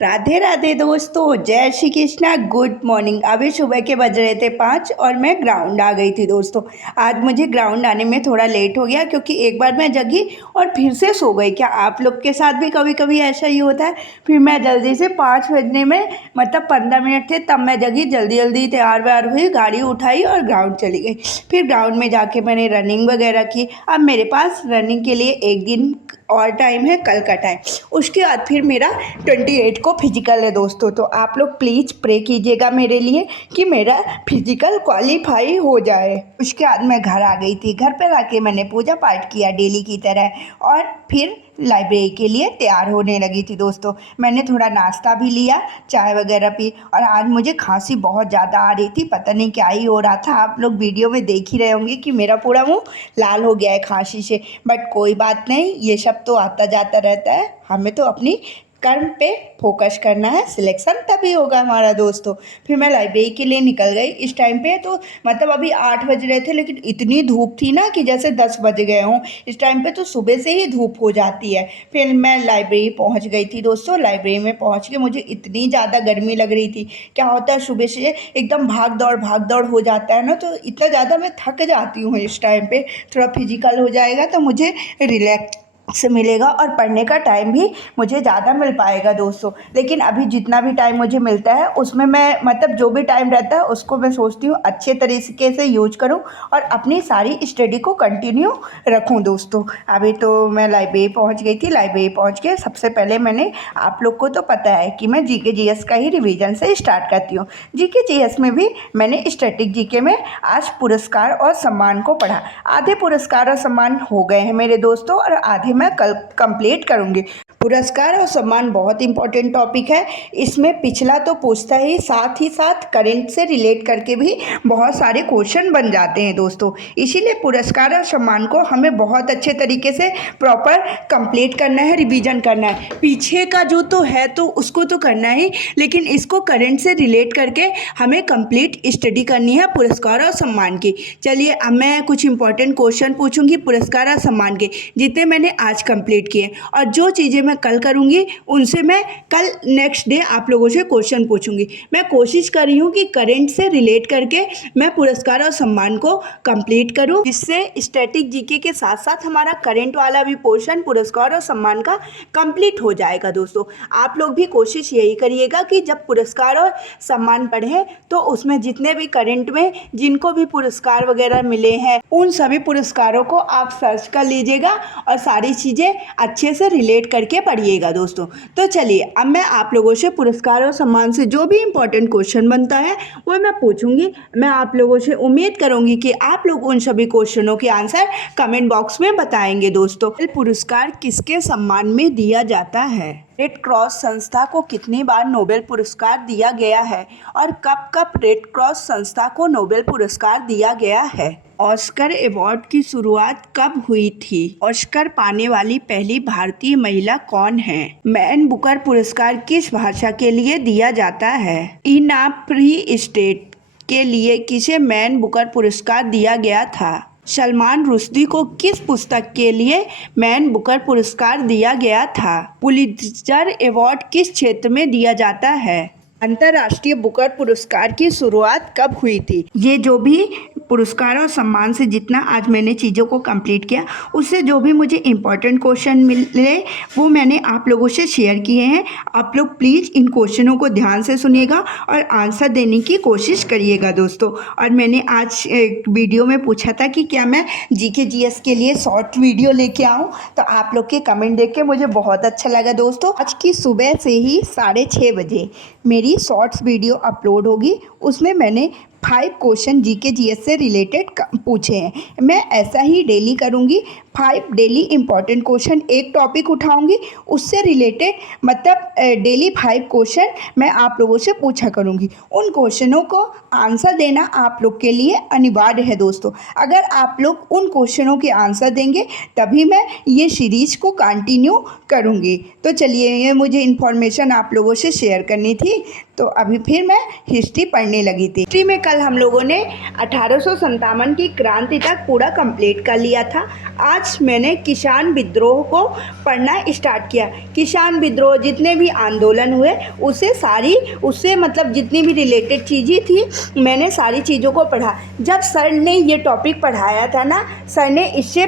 राधे राधे दोस्तों, जय Shri Krishna. Good morning. अभी सुबह के बज रहे थे 5 और मैं ग्राउंड आ गई थी दोस्तों। आज मुझे ग्राउंड आने में थोड़ा लेट हो गया क्योंकि एक बार मैं जगी और फिर से सो गई। क्या आप लोग के साथ भी कभी कभी ऐसा ही होता है? फिर मैं जल्दी से 5 बजने में मतलब 15 मिनट थे तब मैं जगी, जल्दी जल्दी तैयार व्यार हुई, गाड़ी उठाई और ग्राउंड चली गई। फिर ग्राउंड में जाके मैंने रनिंग वगैरह की। अब मेरे पास रनिंग के लिए एक दिन और टाइम है, कल का टाइम। उसके बाद फिर मेरा 28 को फिजिकल है दोस्तों। तो आप लोग प्लीज़ प्रे कीजिएगा मेरे लिए कि मेरा फिजिकल क्वालिफाई हो जाए। उसके बाद मैं घर आ गई थी। घर पर आके मैंने पूजा पाठ किया डेली की तरह और फिर लाइब्रेरी के लिए तैयार होने लगी थी दोस्तों। मैंने थोड़ा नाश्ता भी लिया, चाय वगैरह पी। और आज मुझे खांसी बहुत ज़्यादा आ रही थी, पता नहीं क्या ही हो रहा था। आप लोग वीडियो में देख ही रहे होंगे कि मेरा पूरा मुंह लाल हो गया है खांसी से। बट कोई बात नहीं, ये सब तो आता जाता रहता है। हमें तो अपनी कर्म पे फोकस करना है, सिलेक्शन तभी होगा हमारा दोस्तों। फिर मैं लाइब्रेरी के लिए निकल गई। इस टाइम पे तो मतलब अभी 8 बज रहे थे, लेकिन इतनी धूप थी ना कि जैसे 10 बज गए हों। इस टाइम पे तो सुबह से ही धूप हो जाती है। फिर मैं लाइब्रेरी पहुंच गई थी दोस्तों। लाइब्रेरी में पहुंच के मुझे इतनी ज़्यादा गर्मी लग रही थी। क्या होता है, सुबह से एकदम भाग दौड़ हो जाता है ना, तो इतना ज़्यादा मैं थक जाती हूँ। इस टाइम पे थोड़ा फिजिकल हो जाएगा तो मुझे रिलैक्स से मिलेगा और पढ़ने का टाइम भी मुझे ज़्यादा मिल पाएगा दोस्तों। लेकिन अभी जितना भी टाइम मुझे मिलता है उसमें मैं मतलब जो भी टाइम रहता है उसको मैं सोचती हूँ अच्छे तरीके से यूज करूँ और अपनी सारी स्टडी को कंटिन्यू रखूँ दोस्तों। अभी तो मैं लाइब्रेरी पहुँच गई थी। लाइब्रेरी पहुँच के सबसे पहले मैंने, आप लोग को तो पता है कि मैं जीके जीएस का ही रिवीजन से स्टार्ट करती हूँ। जीके जीएस में भी मैंने स्टैटिक जीके में आज पुरस्कार और सम्मान को पढ़ा। आधे पुरस्कार और सम्मान हो गए हैं मेरे दोस्तों और आधे मैं कल कंप्लीट करूंगी। पुरस्कार और सम्मान बहुत इंपॉर्टेंट टॉपिक है। इसमें पिछला तो पूछता ही साथ करंट से रिलेट करके भी बहुत सारे क्वेश्चन बन जाते हैं दोस्तों। इसीलिए पुरस्कार और सम्मान को हमें बहुत अच्छे तरीके से प्रॉपर कंप्लीट करना है, रिवीजन करना है। पीछे का जो तो है तो उसको तो करना ही, लेकिन इसको करंट से रिलेट करके हमें कंप्लीट स्टडी करनी है पुरस्कार और सम्मान की। चलिए अब मैं कुछ इंपॉर्टेंट क्वेश्चन पूछूंगी पुरस्कार और सम्मान के, जितने मैंने आज कंप्लीट किए। और जो चीज़ें मैं कल करूंगी उनसे मैं कल नेक्स्ट डे आप लोगों से क्वेश्चन पूछूंगी। मैं कोशिश कर रही हूँ कि करंट से रिलेट करके मैं पुरस्कार और सम्मान को कंप्लीट करूँ, जिससे स्टैटिक जीके के साथ साथ हमारा करंट वाला भी पोर्शन पुरस्कार और सम्मान का कंप्लीट हो जाएगा दोस्तों। आप लोग भी कोशिश यही करिएगा कि जब पुरस्कार और सम्मान पढ़ें तो उसमें जितने भी करंट में जिनको भी पुरस्कार वगैरह मिले हैं उन सभी पुरस्कारों को आप सर्च कर लीजिएगा और सारी चीज़ें अच्छे से रिलेट करके पढ़िएगा दोस्तों। तो चलिए अब मैं आप लोगों से पुरस्कार और सम्मान से जो भी इम्पोर्टेंट क्वेश्चन बनता है वो मैं पूछूंगी। मैं आप लोगों से उम्मीद करूंगी कि आप लोग उन सभी क्वेश्चनों के आंसर कमेंट बॉक्स में बताएंगे दोस्तों। पुरस्कार किसके सम्मान में दिया जाता है? रेड क्रॉस संस्था को कितनी बार नोबेल पुरस्कार दिया गया है और कब कब रेड क्रॉस संस्था को नोबेल पुरस्कार दिया गया है? ऑस्कर अवार्ड की शुरुआत कब हुई थी? ऑस्कर पाने वाली पहली भारतीय महिला कौन है? मैन बुकर पुरस्कार किस भाषा के लिए दिया जाता है? इन अ फ्री स्टेट के लिए किसे मैन बुकर पुरस्कार दिया गया था? सलमान रुश्दी को किस पुस्तक के लिए मैन बुकर पुरस्कार दिया गया था? पुलित्जर अवार्ड किस क्षेत्र में दिया जाता है? अंतर्राष्ट्रीय बुकर पुरस्कार की शुरुआत कब हुई थी? ये जो भी पुरस्कार और सम्मान से जितना आज मैंने चीज़ों को कंप्लीट किया, उससे जो भी मुझे इम्पोर्टेंट क्वेश्चन मिले वो मैंने आप लोगों से शेयर किए हैं। आप लोग प्लीज़ इन क्वेश्चनों को ध्यान से सुनिएगा और आंसर देने की कोशिश करिएगा दोस्तों। और मैंने आज एक वीडियो में पूछा था कि क्या मैं जीके जीएस के लिए शॉर्ट वीडियो लेके आऊँ, तो आप लोग के कमेंट देख के मुझे बहुत अच्छा लगा दोस्तों। आज की सुबह से ही 6:30 बजे मेरी शॉर्ट्स वीडियो अपलोड होगी। उसमें मैंने 5 क्वेश्चन जीके जीएस से रिलेटेड पूछे हैं। मैं ऐसा ही डेली करूँगी। 5 डेली इंपॉर्टेंट क्वेश्चन, एक टॉपिक उठाऊंगी उससे रिलेटेड, मतलब डेली 5 क्वेश्चन मैं आप लोगों से पूछा करूँगी। उन क्वेश्चनों को आंसर देना आप लोग के लिए अनिवार्य है दोस्तों। अगर आप लोग उन क्वेश्चनों के आंसर देंगे तभी मैं ये सीरीज को कंटिन्यू करूँगी। तो चलिए, ये मुझे इन्फॉर्मेशन आप लोगों से शेयर करनी थी। तो अभी फिर मैं हिस्ट्री पढ़ने लगी थी। हिस्ट्री में कल हम लोगों ने 1857 की क्रांति तक पूरा कंप्लीट कर लिया था। आज मैंने किसान विद्रोह को पढ़ना स्टार्ट किया। किसान विद्रोह जितने भी आंदोलन हुए उससे मतलब जितनी भी रिलेटेड चीज़ें थी मैंने सारी चीज़ों को पढ़ा। जब सर ने ये टॉपिक पढ़ाया था ना, सर ने इससे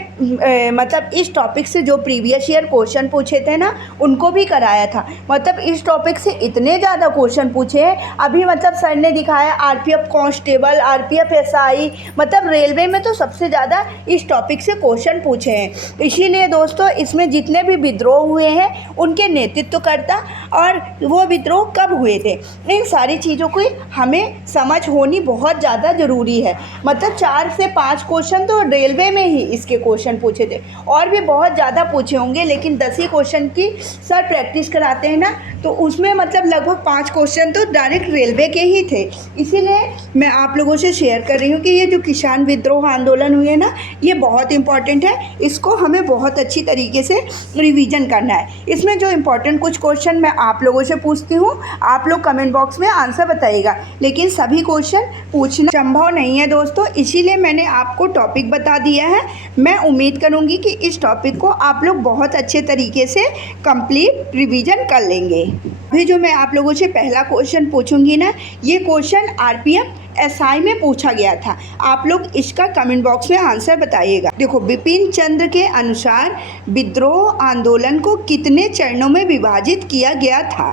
मतलब इस टॉपिक से जो प्रीवियस ईयर क्वेश्चन पूछे थे ना उनको भी कराया था। मतलब इस टॉपिक से इतने ज़्यादा क्वेश्चन पूछे हैं। अभी मतलब सर ने दिखाया आरपीएफ कांस्टेबल, आरपीएफ एसआई, मतलब रेलवे में तो सबसे ज़्यादा इस टॉपिक से क्वेश्चन पूछे हैं। इसीलिए दोस्तों इसमें जितने भी विद्रोह हुए हैं उनके नेतृत्वकर्ता और वो विद्रोह कब हुए थे, इन सारी चीज़ों की हमें समझ होनी बहुत ज़्यादा ज़रूरी है। मतलब 4 से 5 क्वेश्चन तो रेलवे में ही इसके क्वेश्चन पूछे थे, और भी बहुत ज़्यादा पूछे होंगे, लेकिन 10 ही क्वेश्चन की सर प्रैक्टिस कराते हैं ना, तो उसमें मतलब लगभग 5 क्वेश्चन तो डायरेक्ट रेलवे के ही थे। इसीलिए मैं आप लोगों से शेयर कर रही हूँ कि ये जो किसान विद्रोह आंदोलन हुए ना, ये बहुत इंपॉर्टेंट है। इसको हमें बहुत अच्छी तरीके से रिवीजन करना है। इसमें जो इम्पोर्टेंट कुछ क्वेश्चन मैं आप लोगों से पूछती हूँ, आप लोग कमेंट बॉक्स में आंसर बताइएगा, लेकिन सभी क्वेश्चन पूछना संभव नहीं है दोस्तों, इसीलिए मैंने आपको टॉपिक बता दिया है। मैं उम्मीद करूँगी कि इस टॉपिक को आप लोग बहुत अच्छे तरीके से कंप्लीट रिवीजन कर लेंगे। अभी जो मैं आप लोगों से पहला क्वेश्चन पूछूंगी ना, ये क्वेश्चन आरपीएफ एसआई में पूछा गया था। आप लोग इसका कमेंट बॉक्स में आंसर बताइएगा। देखो, बिपिन चंद्र के अनुसार विद्रोह आंदोलन को कितने चरणों में विभाजित किया गया था?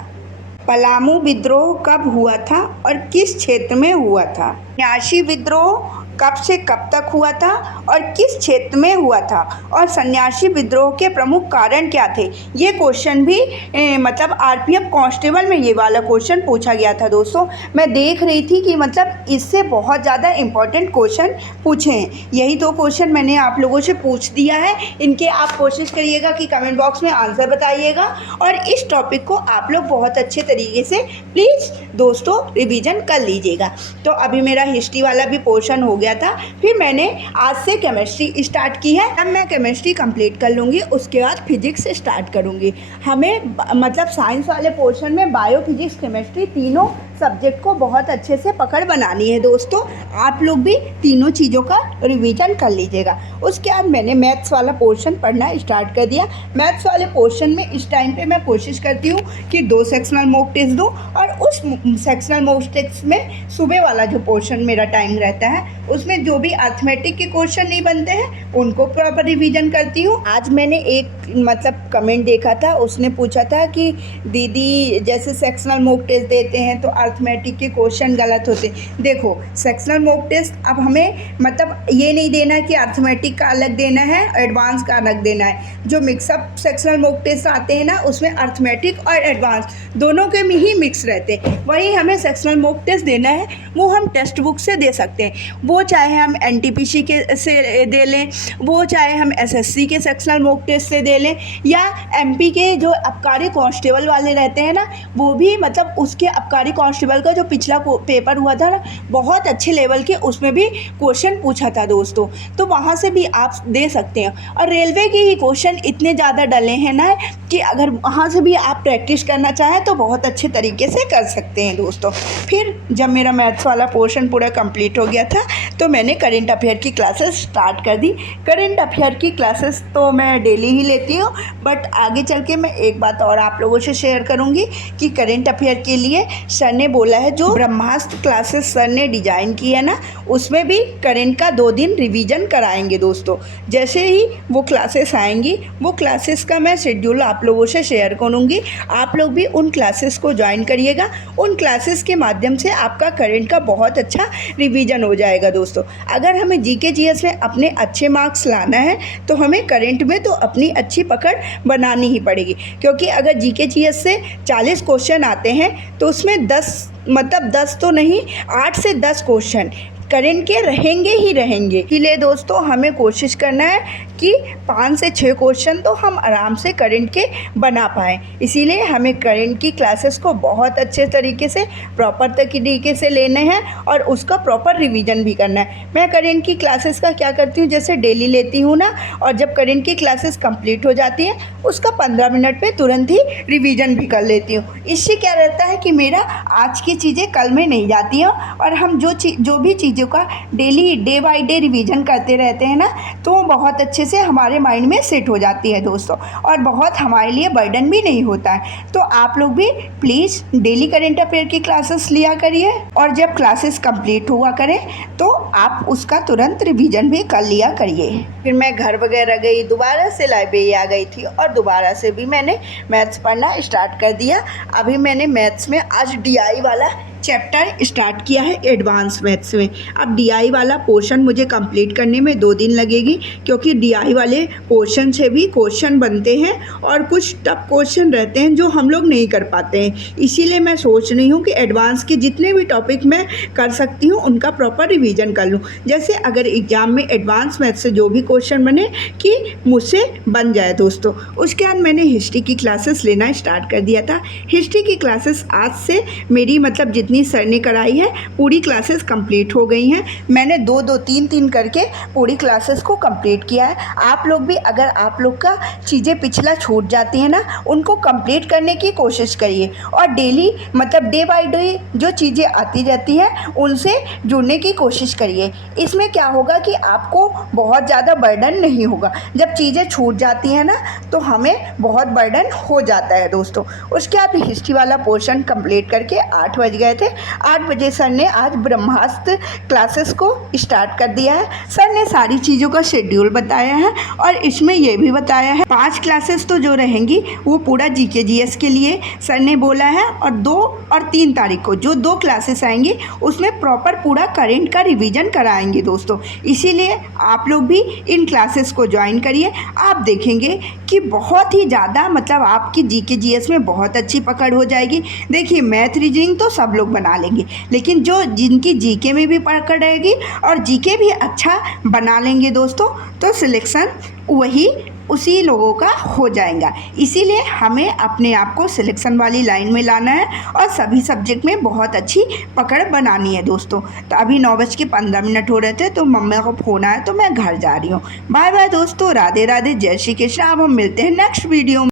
पलामू विद्रोह कब हुआ था और किस क्षेत्र में हुआ था? सन्यासी विद्रोह कब से कब तक हुआ था और किस क्षेत्र में हुआ था? और सन्यासी विद्रोह के प्रमुख कारण क्या थे? ये क्वेश्चन भी मतलब आरपीएफ कांस्टेबल में ये वाला क्वेश्चन पूछा गया था दोस्तों। मैं देख रही थी कि मतलब इससे बहुत ज़्यादा इम्पोर्टेंट क्वेश्चन पूछे हैं। यही तो क्वेश्चन मैंने आप लोगों से पूछ दिया है। इनके आप कोशिश करिएगा कि कमेंट बॉक्स में आंसर बताइएगा, और इस टॉपिक को आप लोग बहुत अच्छे तरीके से प्लीज़ दोस्तों रिवीजन कर लीजिएगा। तो अभी मेरा हिस्ट्री वाला भी पोर्शन हो गया था। फिर मैंने आज से केमिस्ट्री स्टार्ट की है। अब मैं केमिस्ट्री कंप्लीट कर लूँगी, उसके बाद फिजिक्स स्टार्ट करूँगी। हमें मतलब साइंस वाले पोर्शन में बायो, फिजिक्स, केमिस्ट्री तीनों सब्जेक्ट को बहुत अच्छे से पकड़ बनानी है दोस्तों। आप लोग भी तीनों चीज़ों का रिवीजन कर लीजिएगा। उसके बाद मैंने मैथ्स वाला पोर्शन पढ़ना स्टार्ट कर दिया। मैथ्स वाले पोर्शन में इस टाइम पे मैं कोशिश करती हूँ कि 2 सेक्शनल मॉक टेस्ट दूँ, और उस सेक्शनल मॉक टेस्ट में सुबह वाला जो पोर्शन मेरा टाइम रहता है उसमें जो भी अर्थमेटिक के क्वेश्चन नहीं बनते हैं उनको प्रॉपर रिवीजन करती हूँ। आज मैंने एक मतलब कमेंट देखा था, उसने पूछा था कि दीदी जैसे सेक्शनल मॉक टेस्ट देते हैं तो अर्थमेटिक के क्वेश्चन गलत होते। देखो, सेक्शनल मॉक टेस्ट अब हमें मतलब ये नहीं देना कि अर्थमेटिक का अलग देना है, एडवांस का अलग देना है। जो मिक्सअप सेक्शनल मॉक टेस्ट आते हैं ना, उसमें अर्थमेटिक और एडवांस दोनों के में ही मिक्स रहते हैं। वही हमें सेक्शनल मॉक टेस्ट देना है, वो हम टेक्स्ट बुक से दे सकते हैं। वो चाहे हम एनटीपीसी के से दे लें, वो चाहे हम एसएससी के सेक्शनल मॉक टेस्ट से दे लें, या एमपी के जो आबकारी कांस्टेबल वाले रहते हैं ना, वो भी मतलब उसके आबकारी कांस्टेबल का जो पिछला पेपर हुआ था ना, बहुत अच्छे लेवल के उसमें भी क्वेश्चन पूछा था दोस्तों, तो वहाँ से भी आप दे सकते हैं। और रेलवे के ही क्वेश्चन इतने ज़्यादा डले हैं ना कि अगर वहाँ से भी आप प्रैक्टिस करना चाहें तो बहुत अच्छे तरीके से कर सकते हैं दोस्तों। फिर जब मेरा मैथ्स वाला पोर्शन पूरा कंप्लीट हो गया था तो मैंने करेंट अफेयर की क्लासेस स्टार्ट कर दी। करेंट अफेयर की क्लासेस तो मैं डेली ही लेती हूँ, बट आगे चल के मैं एक बात और आप लोगों से शेयर करूँगी कि करेंट अफेयर के लिए सर ने बोला है, जो ब्रह्मास्त्र क्लासेस सर ने डिज़ाइन की है ना, उसमें भी करेंट का 2 दिन रिवीजन कराएंगे दोस्तों। जैसे ही वो क्लासेस आएंगी, वो क्लासेस का मैं शेड्यूल आप लोगों से शेयर करूँगी। आप लोग भी उन क्लासेस को ज्वाइन करिएगा। उन क्लासेस के माध्यम से आपका करेंट का बहुत अच्छा रिवीजन हो जाएगा दोस्तों। अगर हमें जीके जीएस में अपने अच्छे मार्क्स लाना है तो हमें करेंट में तो अपनी अच्छी पकड़ बनानी ही पड़ेगी, क्योंकि अगर जीके जीएस से 40 क्वेश्चन आते हैं तो उसमें 10 तो नहीं, 8 से 10 क्वेश्चन करेंट के रहेंगे ही रहेंगे। इसलिए दोस्तों हमें कोशिश करना है कि 5 से 6 क्वेश्चन तो हम आराम से करंट के बना पाएँ। इसीलिए हमें करंट की क्लासेस को बहुत अच्छे तरीके से प्रॉपर तरीके से लेने हैं और उसका प्रॉपर रिवीजन भी करना है। मैं करंट की क्लासेस का क्या करती हूँ, जैसे डेली लेती हूँ ना, और जब करंट की क्लासेस कंप्लीट हो जाती हैं उसका 15 मिनट में तुरंत ही रिवीजन भी कर लेती हूँ। इससे क्या रहता है कि मेरा आज की चीज़ें कल में नहीं जाती हैं और हम जो भी चीज़ों का daily day by day revision करते रहते हैं ना, तो वो बहुत अच्छे से हमारे माइंड में सेट हो जाती है दोस्तों, और बहुत हमारे लिए बर्डन भी नहीं होता है। तो आप लोग भी प्लीज़ डेली करंट अफेयर की क्लासेस लिया करिए, और जब क्लासेस कंप्लीट हुआ करें तो आप उसका तुरंत रिवीजन भी कर लिया करिए। फिर मैं घर वगैरह गई, दोबारा से लाइब्रेरी आ गई थी और दोबारा से भी मैंने मैथ्स पढ़ना स्टार्ट कर दिया। अभी मैंने मैथ्स में आज डीआई वाला चैप्टर स्टार्ट किया है एडवांस मैथ्स में। अब डीआई वाला पोर्शन मुझे कंप्लीट करने में 2 दिन लगेगी, क्योंकि डीआई वाले पोर्शन से भी क्वेश्चन बनते हैं और कुछ टफ क्वेश्चन रहते हैं जो हम लोग नहीं कर पाते हैं। इसीलिए मैं सोच रही हूँ कि एडवांस के जितने भी टॉपिक मैं कर सकती हूँ उनका प्रॉपर रिवीजन कर लूँ। जैसे अगर एग्ज़ाम में एडवांस मैथ्स से जो भी क्वेश्चन बने कि मुझसे बन जाए दोस्तों। उसके बाद मैंने हिस्ट्री की क्लासेस लेना स्टार्ट कर दिया था। हिस्ट्री की क्लासेस आज से मेरी मतलब जितनी सर ने कराई है पूरी क्लासेस कंप्लीट हो गई हैं। मैंने 2-2, 3-3 करके पूरी क्लासेस को कंप्लीट किया है। आप लोग भी अगर आप लोग का चीज़ें पिछला छूट जाती हैं ना, उनको कंप्लीट करने की कोशिश करिए और डेली मतलब डे बाय डे जो चीज़ें आती रहती हैं उनसे जुड़ने की कोशिश करिए। इसमें क्या होगा कि आपको बहुत ज़्यादा बर्डन नहीं होगा। जब चीज़ें छूट जाती हैं ना तो हमें बहुत बर्डन हो जाता है दोस्तों। उसके बाद हिस्ट्री वाला पोर्शन कंप्लीट करके 8 बज गए थे। 8 बजे सर ने आज ब्रह्मास्त्र क्लासेस को स्टार्ट कर दिया है। सर ने सारी चीज़ों का शेड्यूल बताया है और इसमें यह भी बताया है 5 क्लासेस तो जो रहेंगी वो पूरा जीके जीएस के लिए सर ने बोला है, और 2 और 3 तारीख को जो 2 क्लासेस आएंगी उसमें प्रॉपर पूरा करंट का रिवीजन कराएंगे दोस्तों। इसीलिए आप लोग भी इन क्लासेस को ज्वाइन करिए। आप देखेंगे कि बहुत ही ज़्यादा मतलब आपकी जीके जीएस में बहुत अच्छी पकड़ हो जाएगी। देखिए मैथ रीजनिंग तो सब लोग बना लेंगे, लेकिन जो जिनकी जीके में भी पकड़ रहेगी और जीके भी अच्छा बना लेंगे दोस्तों, तो सिलेक्शन वही उसी लोगों का हो जाएगा। इसीलिए हमें अपने आप को सिलेक्शन वाली लाइन में लाना है और सभी सब्जेक्ट में बहुत अच्छी पकड़ बनानी है दोस्तों। तो अभी 9:15 हो रहे थे तो मम्मी को फ़ोन आया तो मैं घर जा रही हूँ। बाय बाय दोस्तों, राधे राधे, जय श्री कृष्ण। अब हम मिलते हैं नेक्स्ट वीडियो में।